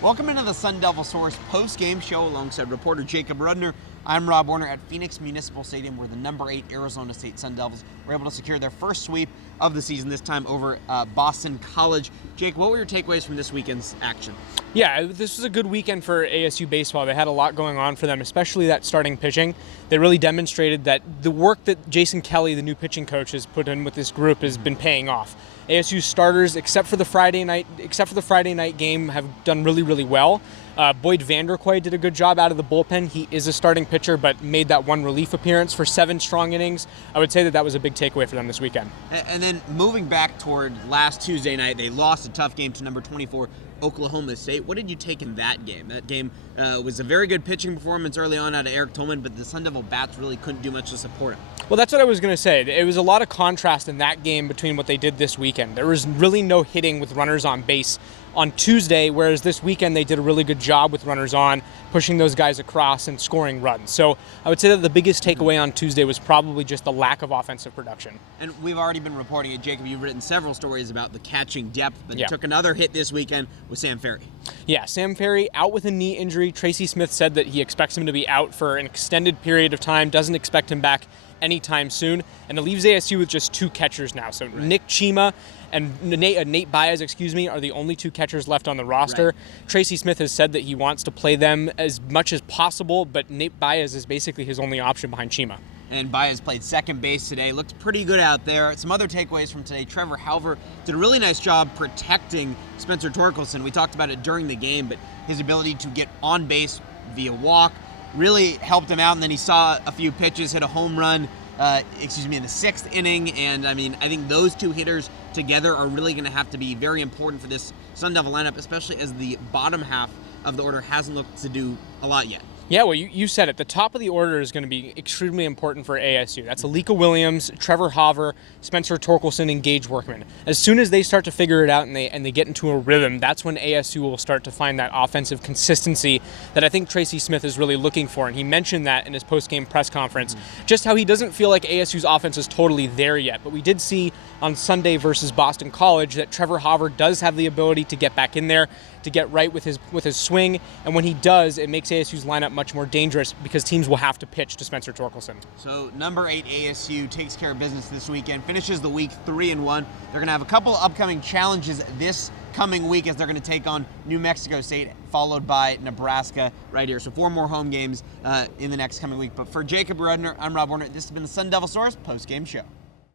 Welcome into the Sun Devil Source post-game show alongside reporter Jacob Rudner. I'm Rob Warner at Phoenix Municipal Stadium, where the number 8 Arizona State Sun Devils were able to secure their first sweep of the season, this time over Boston College. Jake, what were your takeaways from this weekend's action? Yeah, this was a good weekend for ASU baseball. They had a lot going on for them, especially that starting pitching. They really demonstrated that the work that Jason Kelly, the new pitching coach, has put in with this group has been paying off. ASU starters, except for the Friday night game, have done really well. Boyd Vanderkoy did a good job out of the bullpen. He is a starting pitcher, but made that one relief appearance for 7 strong innings. I would say that was a big takeaway for them this weekend. And then moving back toward last Tuesday night, they lost a tough game to number 24 Oklahoma State. What did you take in that game? That game was a very good pitching performance early on out of Eric Tolman, but the Sun Devil bats really couldn't do much to support him. Well, that's what I was going to say. It was a lot of contrast in that game between what they did this weekend. There was really no hitting with runners on base on Tuesday, whereas this weekend they did a really good job with runners on, pushing those guys across and scoring runs. So I would say that the biggest takeaway on Tuesday was probably just the lack of offensive production. And we've already been reporting it, Jacob. You've written several stories about the catching depth, but it took another hit this weekend with Sam Ferry. Yeah, Sam Ferry out with a knee injury. Tracy Smith said that he expects him to be out for an extended period of time, doesn't expect him back anytime soon, and it leaves ASU with just 2 catchers now. So Nick Chima and Nate Baez, are the only 2 catchers left on the roster. Right. Tracy Smith has said that he wants to play them as much as possible, but Nate Baez is basically his only option behind Chima. And Baez played second base today. Looked pretty good out there. Some other takeaways from today. Trevor Halver did a really nice job protecting Spencer Torkelson. We talked about it during the game, but his ability to get on base via walk really helped him out. And then he saw a few pitches, hit a home run, in the 6th inning. And I think those 2 hitters together are really going to have to be very important for this Sun Devil lineup, especially as the bottom half of the order hasn't looked to do a lot yet. Yeah, well, you said it. The top of the order is going to be extremely important for ASU. That's Alika Williams, Trevor Halver, Spencer Torkelson, and Gage Workman. As soon as they start to figure it out and they get into a rhythm, that's when ASU will start to find that offensive consistency that I think Tracy Smith is really looking for. And he mentioned that in his post-game press conference, just how he doesn't feel like ASU's offense is totally there yet. But we did see on Sunday versus Boston College that Trevor Halver does have the ability to get back in there, to get right with his swing, and when he does, it makes ASU's lineup much more dangerous because teams will have to pitch to Spencer Torkelson. So number 8 ASU takes care of business this weekend, finishes the week 3-1. They're going to have a couple upcoming challenges this coming week as they're going to take on New Mexico State, followed by Nebraska right here. So 4 more home games in the next coming week. But for Jacob Rudner, I'm Rob Warner. This has been the Sun Devil Source post-game show.